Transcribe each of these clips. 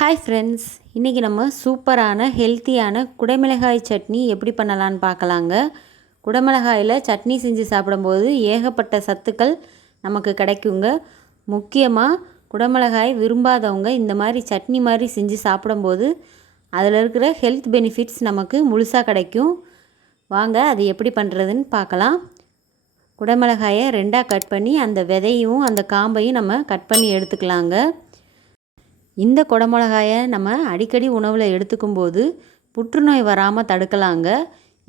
Hi friends, இன்றைக்கி நம்ம சூப்பரான ஹெல்த்தியான குடைமிளகாய் சட்னி எப்படி பண்ணலான்னு பார்க்கலாங்க. குடைமிளகாயில் சட்னி செஞ்சு சாப்பிடும்போது ஏகப்பட்ட சத்துக்கள் நமக்கு கிடைக்குங்க. முக்கியமாக குடைமிளகாய் விரும்பாதவங்க இந்த மாதிரி சட்னி மாதிரி செஞ்சு சாப்பிடும்போது அதில் இருக்கிற ஹெல்த் பெனிஃபிட்ஸ் நமக்கு முழுசாக கிடைக்கும். வாங்க அது எப்படி பண்ணுறதுன்னு பார்க்கலாம். குடைமிளகாயை ரெண்டாக கட் பண்ணி அந்த விதையும் அந்த காம்பையும் நம்ம கட் பண்ணி எடுத்துக்கலாங்க. இந்த குடமிளகாயை நம்ம அடிக்கடி உணவில் எடுத்துக்கும்போது புற்றுநோய் வராமல் தடுக்கலாங்க.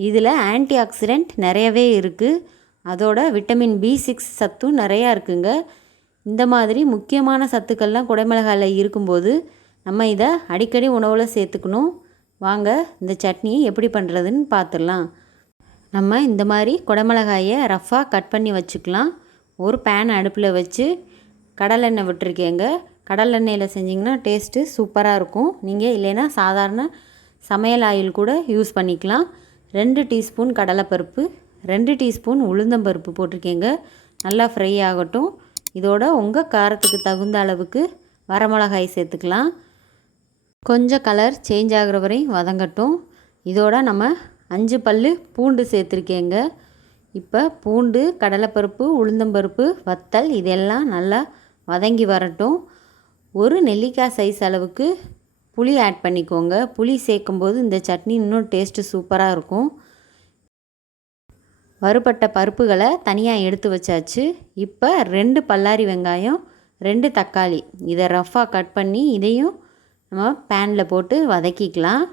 இதில் ஆன்டி ஆக்சிடெண்ட் நிறையவே இருக்குது. அதோட விட்டமின் B6 சத்தும் நிறையா இருக்குங்க. இந்த மாதிரி முக்கியமான சத்துக்கள்லாம் குடமிளகாயில் இருக்கும்போது நம்ம இதை அடிக்கடி உணவில் சேர்த்துக்கணும். வாங்க இந்த சட்னியை எப்படி பண்ணுறதுன்னு பார்த்துடலாம். நம்ம இந்த மாதிரி குடமிளகாயை ரஃப்பாக கட் பண்ணி வச்சுக்கலாம். ஒரு பேன் அடுப்பில் வச்சு கடலெண்ணெய் விட்டுருக்கேங்க. கடலெண்ணெயில் செஞ்சிங்கன்னா டேஸ்ட்டு சூப்பராக இருக்கும். நீங்கள் இல்லைன்னா சாதாரண சமையல் ஆயில் கூட யூஸ் பண்ணிக்கலாம். 2 டீஸ்பூன் கடலைப்பருப்பு, 2 டீஸ்பூன் உளுந்தம்பருப்பு போட்டிருக்கேங்க. நல்லா ஃப்ரை ஆகட்டும். இதோட உங்கள் காரத்துக்கு தகுந்த அளவுக்கு வரமிளகாய் சேர்த்துக்கலாம். கொஞ்சம் கலர் சேஞ்ச் ஆகிற வரையும் வதங்கட்டும். இதோட நம்ம 5 பல் பூண்டு சேர்த்துருக்கேங்க. இப்போ பூண்டு, கடலைப்பருப்பு, உளுந்தம்பருப்பு, வத்தல் இதெல்லாம் நல்லா வதங்கி வரட்டும். ஒரு நெல்லிக்காய் சைஸ் அளவுக்கு புளி ஆட் பண்ணிக்கோங்க. புளி சேர்க்கும்போது இந்த சட்னி இன்னும் டேஸ்ட்டு சூப்பராக இருக்கும். வறுபட்ட பருப்புகளை தனியாக எடுத்து வச்சாச்சு. இப்போ 2 பல்லாரி வெங்காயம், 2 தக்காளி இதை ரஃப்பாக கட் பண்ணி இதையும் நம்ம பேனில் போட்டு வதக்கிக்கலாம்.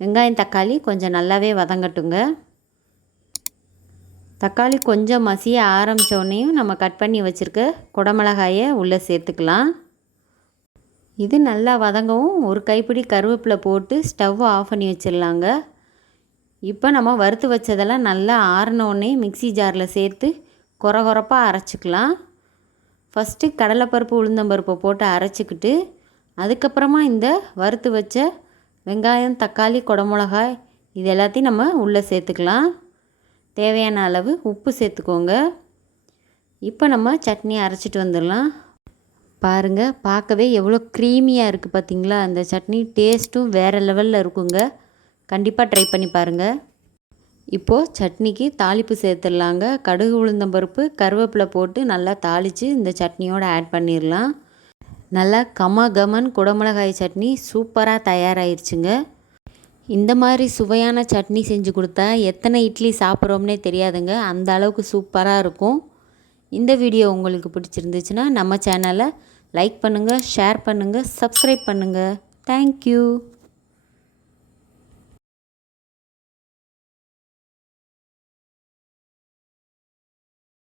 வெங்காயம் தக்காளி கொஞ்சம் நல்லாவே வதங்கட்டுங்க. தக்காளி கொஞ்சம் மசிய ஆரம்பித்தோடனையும் நம்ம கட் பண்ணி வச்சுருக்க குடமிளகாயை உள்ளே சேர்த்துக்கலாம். இது நல்லா வதங்கவும் ஒரு கைப்பிடி கருவேப்பிலை போட்டு ஸ்டவ்வை ஆஃப் பண்ணி வச்சிடலாங்க. இப்போ நம்ம வறுத்து வச்சதெல்லாம் நல்லா ஆறினோடனே மிக்ஸி ஜாரில் சேர்த்து கொரகொரப்பாக அரைச்சிக்கலாம். ஃபஸ்ட்டு கடலைப்பருப்பு உளுந்தம்பருப்பை போட்டு அரைச்சிக்கிட்டு அதுக்கப்புறமா இந்த வறுத்து வச்ச வெங்காயம், தக்காளி, குடமிளகாய் இது எல்லாத்தையும் நம்ம உள்ளே சேர்த்துக்கலாம். தேவையான அளவு உப்பு சேர்த்துக்கோங்க. இப்போ நம்ம சட்னி அரைச்சிட்டு வந்துடலாம். பாருங்கள், பார்க்கவே எவ்வளோ க்ரீமியாக இருக்குது பார்த்திங்களா. அந்த சட்னி டேஸ்ட்டும் வேறு லெவலில் இருக்குங்க. கண்டிப்பாக ட்ரை பண்ணி பாருங்கள். இப்போது சட்னிக்கு தாளிப்பு சேர்த்துடலாங்க. கடுகு, உளுந்தம்பருப்பு, கருவேப்பிலை போட்டு நல்லா தாளித்து இந்த சட்னியோடு ஆட் பண்ணிடலாம். நல்லா கமகமன் குடமிளகாய் சட்னி சூப்பராக தயாராகிருச்சுங்க. இந்த மாதிரி சுவையான சட்னி செஞ்சு கொடுத்தா எத்தனை இட்லி சாப்பிட்றோம்னே தெரியாதுங்க. அந்த அளவுக்கு சூப்பராக இருக்கும். இந்த வீடியோ உங்களுக்கு பிடிச்சிருந்துச்சுன்னா நம்ம சேனலை லைக் பண்ணுங்கள், ஷேர் பண்ணுங்கள், சப்ஸ்கிரைப் பண்ணுங்கள். தேங்க்யூ.